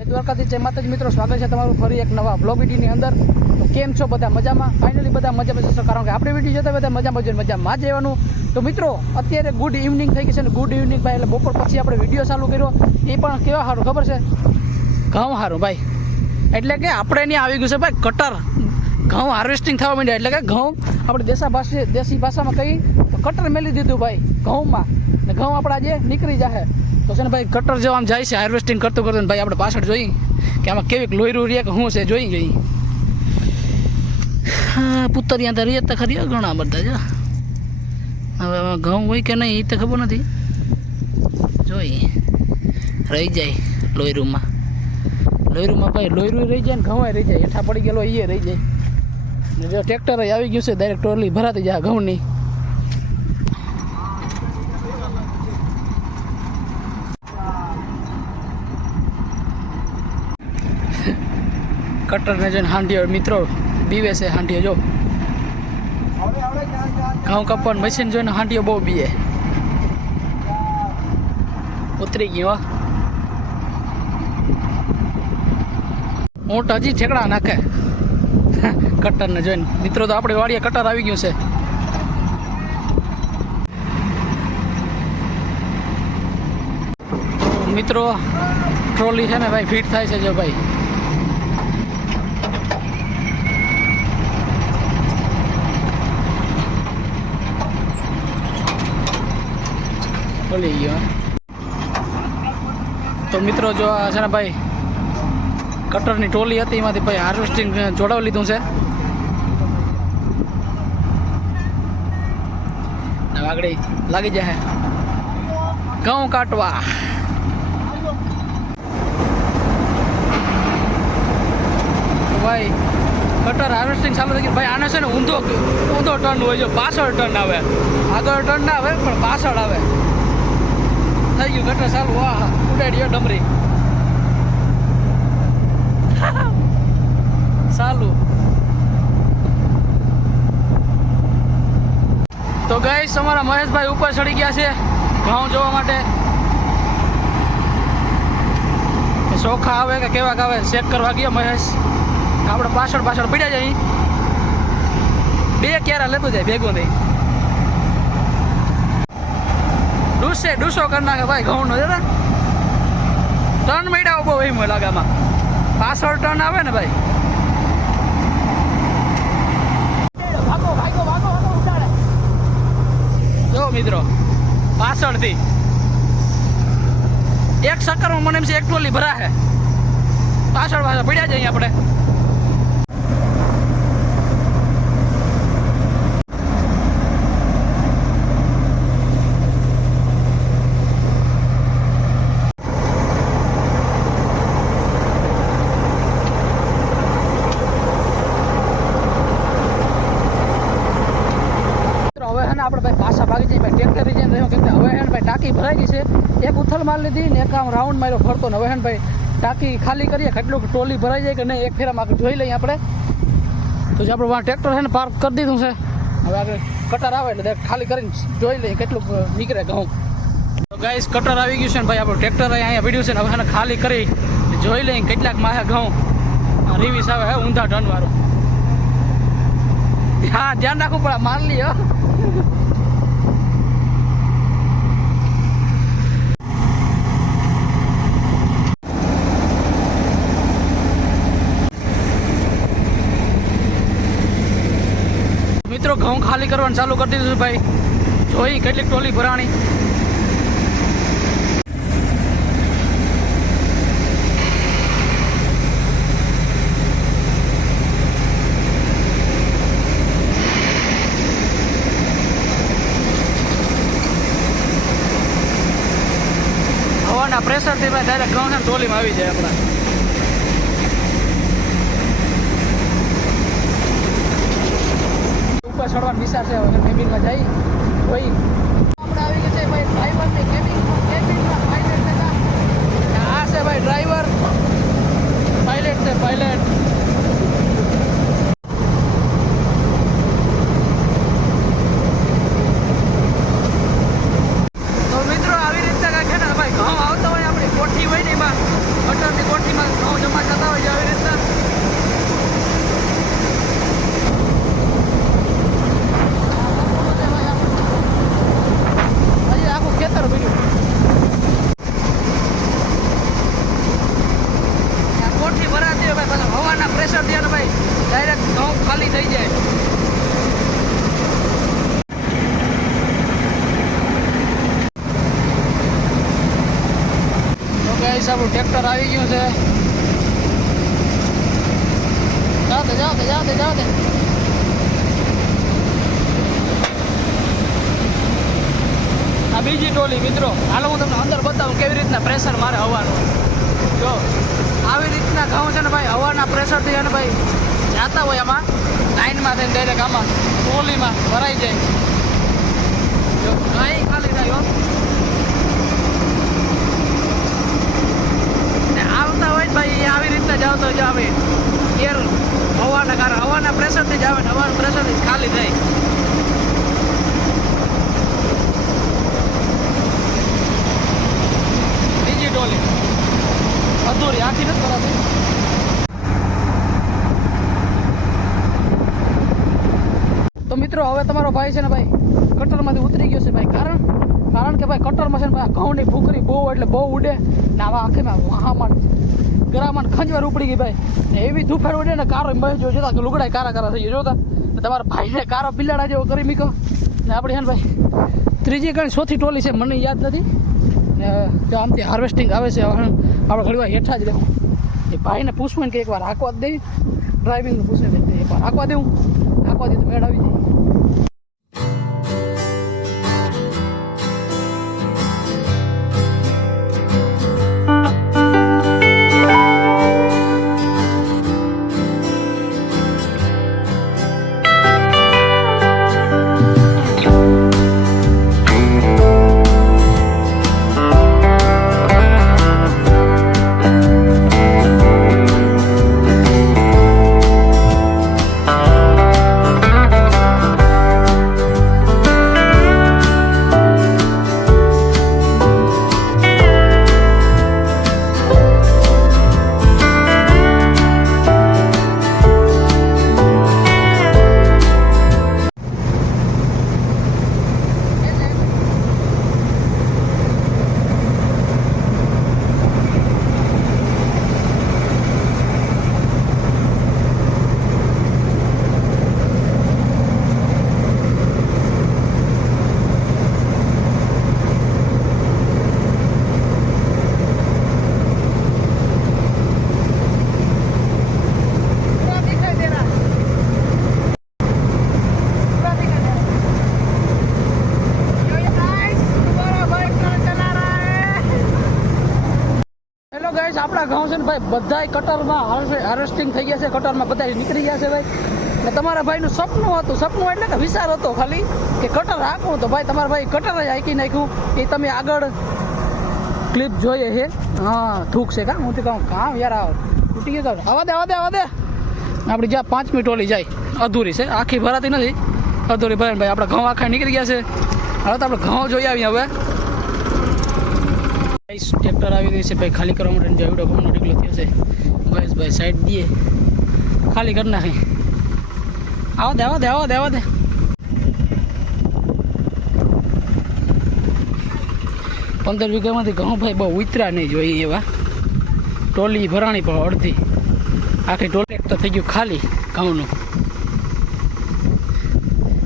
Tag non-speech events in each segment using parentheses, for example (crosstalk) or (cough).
જય દ્વારકાથી જય માતાજી. મિત્રો, સ્વાગત છે તમારું ફરી એક નવા બ્લોગ વિડીયોની અંદર. તો કેમ છો બધા મજામાં? ફાઇનલી બધા મજામાં જશો, કારણ કે આપણે વીડિયો જોતા બધા મજામાં જોઈએ મજામાં જ રહેવાનું. તો મિત્રો, અત્યારે ગુડ ઇવનિંગ થઈ ગઈ છે ને ગુડ ઇવનિંગ ભાઈ, એટલે બપોર પછી આપણે વીડિયો ચાલુ કર્યો. એ પણ કેવા સારું ખબર છે? ઘઉં સારું ભાઈ. એટલે કે આપણે અહીંયા આવી ગયું છે, ભાઈ, કટર. ઘઉં હાર્વેસ્ટિંગ થવા માંડ્યા. એટલે કે ઘઉં આપણે દેશા ભાષા દેશી ભાષામાં કહી તો કટર મેલી દીધું ભાઈ ઘઉંમાં. ને ઘઉં આપણે આજે નીકળી જશે તો છે ને ભાઈ કટર આમ જાય છે હાર્વેસ્ટિંગ કરતું કરતું ભાઈ આપણે પાછળ જોઈ કે આમાં કેવીક લોહીરું રે કે શું છે, જોઈ જોઈ. હા પુતરિયા તો રીત તો ખરી ઘણા બધા છે હવે ઘઉં હોય કે નહીં એ તો ખબર નથી. જોઈ. રહી જાય લોહીરૂમાં લોહીરૂમાં ભાઈ લોહીરું રહી જાય ને ઘઉં રહી જાય. હેઠા પડી ગયેલો એ રહી જાય. જો ટ્રેક્ટર આવી ગયું છે ડાયરેક્ટ ટોલી ભરાતી જાય ઘઉંની. કટરને જોઈને હાંડીઓ મિત્રો બીવે છે હાંડીઓ જો. ઘઉં કાપવાનું મશીન જોઈને હાંડીઓ બહુ બીએ ઉતરી ગયો ઊંટ હજી ઠેકડા નાખે. કટરને જોઈને. મિત્રો, તો આપણે વાડીએ કટર આવી ગયું છે. મિત્રો, ટ્રોલી છે ને ભાઈ, ફિટ થાય છે જો ભાઈ. ખોલી ગયો તો મિત્રો, જો છે ને ભાઈ કટરની ટોલી હતી, એમાંથી ભાઈ હાર્વેસ્ટિંગ જોડાવી લીધું છે. આગળ લાગી જાય. ઘઉં કાટવા. ભાઈ, કટર હાર્વેસ્ટિંગ ચાલુ થઈ ગયું. ભાઈ, આને છે ને ઊંધો ઊંધો ટર્ન હોય જો પાછળ ટર્ન આવે. આગળ ટર્ન ના આવે, પણ પાછળ આવે. થઈ ગયું કટર ચાલુ. વાહ, ઉડાડ્યો ડમરી ચાલુ તો ગઈશ અમારા મહેશભાઈ ઉપર ચડી ગયા છે ઘઉં જોવા માટે. ચોખા આવે કે કેવા આવે ચેક કરવા ગયા મહેશ. આપણે પાછળ પાછળ પડ્યા જાય બે ક્યારા લેતો જાય ભેગું નહીં. ડૂસે, ડૂસો કરી નાખે ભાઈ ઘઉંનો છે ને. ટર્ન મેળાવો બહુ એમ લાગામાં. પાછળ ટર્ન આવે ને ભાઈ ભાગો ભાગો ભાગો ભાગો ઉડાડે મિત્રો. પાછળથી. એક ચક્કરમાં મને એમ છે એક ટોલી ભરાશે પાછળ પાછળ પડ્યા જઈએ આપણે મિત્રો હવે હે ને આપણે ભાઈ પાછા ભાગી જઈએ ભાઈ ટ્રેક્ટર જઈને રહ્યો કેમ કે હવે હે ને ભાઈ ટાંકી ભરાઈ ગઈ છે એક લીધી ને એક આમ રાઉન્ડ માર્યો ફરતો. ને હવે હે ભાઈ, ટાંકી ખાલી કરીએ, કેટલું ટોલી ભરાઈ જાય કે નહીં, એક ફેરામાં જોઈ લઈએ આપણે. તો જે આપણે ટ્રેક્ટર છે ને પાર્ક કરી દીધું છે. હવે આગળ કટર આવે એટલે ખાલી કરીને જોઈ લઈએ કેટલું નીકળે ઘઉં. તો ગાઈસ કટર આવી ગયું છે ને ભાઈ, આપણું ટ્રેક્ટર અહીંયા પીડ્યું છે ને, હવે ખાલી કરી જોઈ લઈએ કેટલાક માહે ઘઉં. રીવીસ આવે હે, ઊંધા વાળું હા, ધ્યાન રાખવું પડે, માર લી મિત્રો, ઘઉં ખાલી કરવાનું ચાલુ કરી દીધું ભાઈ. જોઈ કેટલીક ટોલી ભરાણી. હવાના પ્રેશરથી ભાઈ ડાયરેક્ટ ઘઉં ને ટોલીમાં આવી જાય આપણા. વિચાર છે હવે કેબિનમાં જઈ જોઈ આપણે આવી ગયા છે ભાઈ ડ્રાઈવરની કેબિન કેબિનમાં પાયલટ હતા આ છે ભાઈ ડ્રાઈવર પાયલટ છે પાયલટ આપણું ટ્રેક્ટર આવી ગયું છે. જાતે જાતે જાતે જાતે. આ બીજી ટોલી, મિત્રો, હાલો હું તમને અંદર બતાવું કેવી રીતના પ્રેશર મારે હવાનું. જો, આવી રીતના ઘઉં છે ને ભાઈ, હવાના પ્રેશરથી છે ભાઈ, જાતા હોય આમાં લાઈનમાં થઈને ડાયરેક્ટ આમાં, ટોલીમાં ભરાઈ જાય જો કાંઈ ખાલી થાય હો ને આવતા હોય ને ભાઈ એ આવી રીતના જ એર હવાના કારણે હવાના પ્રેશરથી જ આવે ને હવાના પ્રેશરથી જ ખાલી થાય. બીજી ટોલી અધૂરી, આખી નથી કરાતી તો મિત્રો, હવે તમારો ભાઈ છે ને ભાઈ કટરમાંથી ઉતરી ગયો છે ભાઈ. કારણ કારણ કે ભાઈ કટરમાં છે ને ભાઈ ઘઉંની ભૂખરી બહુ, એટલે બહુ ઉડે. ને આવા આખીમાં વાહામાં ગરામાં ખંજવાર ઉપડી ગઈ ભાઈ. ને એવી ધૂફેડ ઉડે ને કારો ભાઈ જો જોતા કે લુગડાય કારા કારા થઈ ગયા. જોતા તમારા ભાઈને કારો બિલાડા જેવો કરી મીકો. ને આપણે છે ને ભાઈ, ત્રીજી કઈ ચોથી ટોલી છે, મને યાદ નથી. ને જો આમથી હાર્વેસ્ટિંગ આવે છે આપણે ઘણી વાર હેઠા જ રહેવું. એ ભાઈને પૂછવું ને કે એકવાર હાંકવા જ દે. ડ્રાઇવિંગનું પૂછે એકવાર હાંકવા દેવું. હાંકવા દે તો મેળ આવી જાય. આપણા ગામ છે ને ભાઈ, બધાય કટરમાં હાર્વેસ્ટિંગ થઈ ગયા છે, કટરમાં બધા નીકળી ગયા છે ભાઈ. ને તમારા ભાઈનું સપનું હતું, સપનું એટલે કે વિચાર હતો ખાલી કે કટર હાંકવું. તો ભાઈ, તમારા ભાઈ કટર જ હાંકી નાખ્યું. એ તમે આગળ ક્લિપ જોઈએ છે. હા, થૂક છે કા? હું તો કહું, કામ યાર, આવ. તૂટી ગયો આવા દે આવા દે આવા દે. આપણી જ્યાં પાંચમી ટોલી જાય, અધૂરી છે. આખી ભરાતી નથી. અધૂરી ભરાય ભાઈ, આપણા ઘઉં આખા નીકળી ગયા છે. હવે તો આપણે ઘઉં જોઈ આવીએ હવે. ટ્રેક્ટર આવી ગયું છે. ભાઈ, ખાલી કરવા માટે જાવડો નો ઢીકલો થયો છે. બસ ભાઈ સાઈડ દઈએ ખાલી કરી નાખી. આવો દે, આવા દે આવા દે આવા દે. પંદર વીઘામાંથી ઘઉં ભાઈ બહુ ઉતરા નહીં જોઈએ એવા. ટોલી ભરાણી પણ અડધી. આખી ટોલી તો થઈ ગયું ખાલી ઘઉંનું.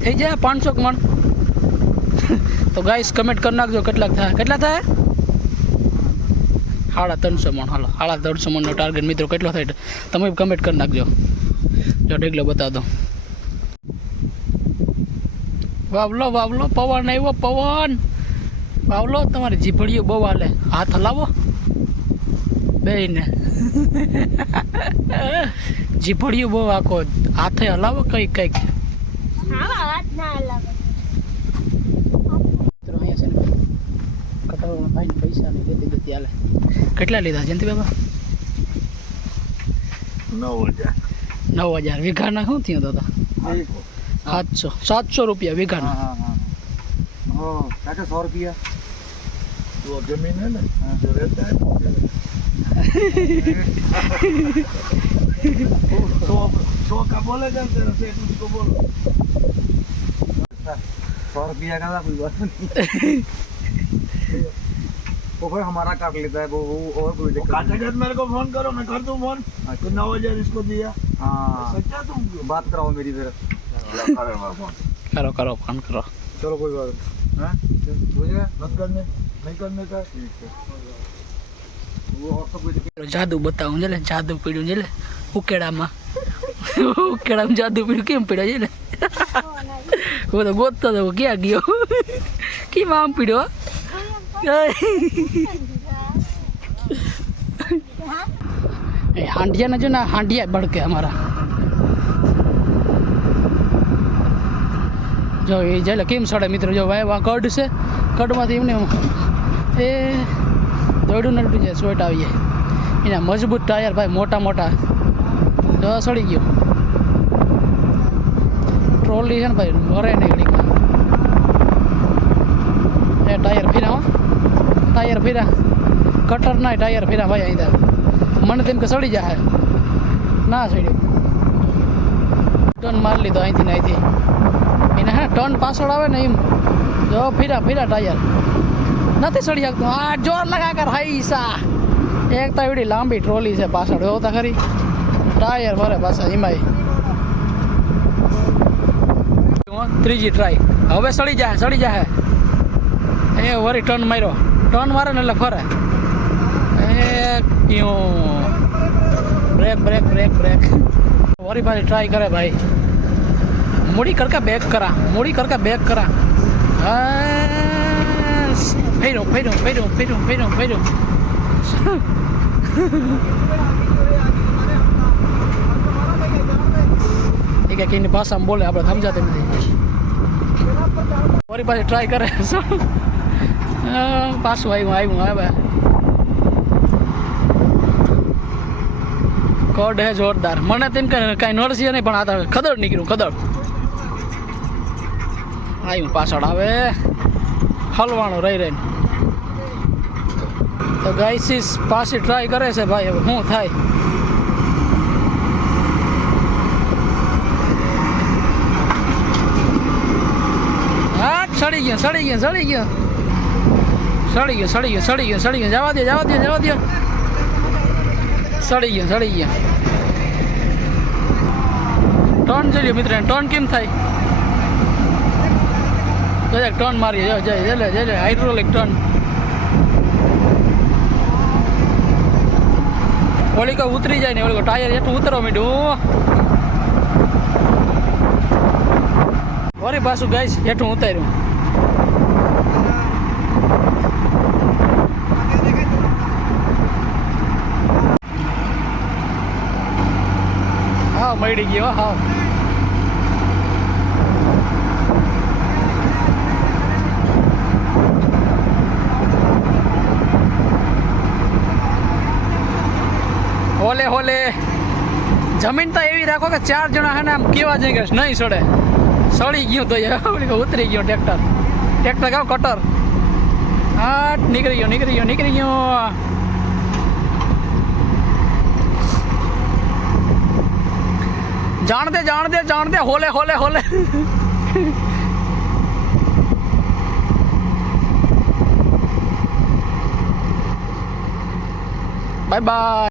થઈ જાય પાંચસો મણ. (laughs) તો ગાઈસ કમેન્ટ કરી નાખજો કેટલાક થાય. કેટલા થાય? સાડા ત્રણસો મણ, હાલો. સાડા ત્રણસો મણનો ટાર્ગેટ મિત્રો કેટલો થાય તમે કમેન્ટ કરી નાખજો. જો ઢેગલો બતાવ દો વાવલો વાવલો, પવન આવ્યો, પવન. વાવલો, તમારી જીભડીઓ બહુ હાલે. હાથ હલાવો. બેયને. જીભડીઓ બહુ આખો. હાથે હલાવો કંઈક, કંઈક. હાથ ના અલગ મિત્રો અહીંયા છે ને પૈસા પૈસાની ગતિ ગતિ હાલે. કેટલા લીધા? જયંતિ બાબા નવ હજાર. નવ હજાર. વીઘાના શું થયું દાદા સાતસો. સાતસો. રૂપિયા વીઘાના. સો રૂપિયા. જમીન હે ને સો સો કા બોલે છે બોલો. સો રૂપિયા કાઢા (laughs) वो फिर हमारा काट लेता है वो वो और कोई वो दिक्कत नहीं काटेगा तो मेरे को फोन करो मैं कर दूं फोन तो नौ हजार इसको दिया हाँ सच्चा तुम बात कराओ मेरी फिर फोन કરો કરો ફોન કરો चलो कोई बात नहीं हाँ? बुझ गया मत करने नहीं करने का ठीक है वो orthopedic જાદુ બતાવું છે લે જાદુ પીડ્યું છે લે ઉકેડામાં ઉકેડામાં જાદુ પીડ્યું કેમ પીડ્યો છે લે હું તો ગોતતો હતો ક્યાં ગયો કેમ આમ પીડ્યો એ હાંડિયાને જો ને હાંડિયા બળકે અમારા. જો એ જાય કેમ સડે મિત્રો? જો ભાઈ વા કડ છે. કડમાંથી એમને એ દોડું ને તૂટી જાય સોટ આવી જાય એના મજબૂત ટાયર ભાઈ, મોટા મોટા. જો સડી ગયો. ટ્રોલી છે ને ભાઈ મરે નહીં એ ટાયર ફીરા ટાયર ફેર્યા કટરના ટાયર ફીરા ભાઈ અહીં મને તેમ કે સડી જાય ના સડ્યું. ટર્ન મારી લીધો અહીંથી અહીંથી. એને હે ટર્ન પાછળ આવે ને એમ. જો ફીરા ફીરા ટાયર. નથી સડી શકતું. આ જોર લગા કર, હૈસા. એક તો એવડી લાંબી ટ્રોલી છે પાછળ. એવો તો ખરી. ટાયર ભરે પાછા એમાંય ત્રીજી ટ્રાય હવે સડી જાય સડી જાય એ વરી ટર્ન માર્યો. ટર્ન મારે ને એટલે ફરે. એ, ક્યું? બ્રેક બ્રેક બ્રેક બ્રેક વરી ભાઈ ટ્રાય કરે ભાઈ. મૂડી કરકા બેક કરા, મૂડી કરકા બેક કરા. ફેરો ફેરો ફેરો ફેરો ફેરો ફેરો. એક કે એની ભાષામાં બોલે, આપણે સમજાતી નથી. વરી પાછી ટ્રાય કરે. અ, પાછું આવ્યું આવ્યું આવે. કોડ હે જોરદાર. મને તેમ કે કાંઈ નડશે નહીં પણ આ તો ખદડ નીકળ્યું ખદડ. આવ્યું પાછળ આવે. હલવાનું રહી રહીને. તો ગાઈસીસ પાછી ટ્રાય કરે છે ભાઈ હવે શું થાય? હા સડી ગયા સડી ગયા સડી ગયો. સડી ગયો સડી ગયો સડી ગયો સડી ગયો. જવા દે જવા દે જવા દે સડી ગયો સડી ગયો. ટર્ન જોઈ મિત્ર ટર્ન કેમ થાય? તો ટર્ન મારી જો જય જલે જય હાઇડ્રોલિક ટર્ન ઓલી કો ઉતરી જાય ને, ઓલી ટાયર એટલું ઉતરવા માંડ્યું વરી પાછું ગાઈશ હેઠું ઉતાર્યું. મળી ગયો, હા. હોલે હોલે. જમીન તો એવી રાખો કે ચાર જણા હે ને આમ કેવા જઈ ગયા નહીં સડે. સડી ગયું તો એ ઉતરી ગયું ટ્રેક્ટર. ટ્રેક્ટર કહો કટર? હા નીકળી ગયો નીકળી ગયો નીકળી ગયો જાણ દે જાણ દે જાણ દે હોલે હોલે હોલે. Bye bye.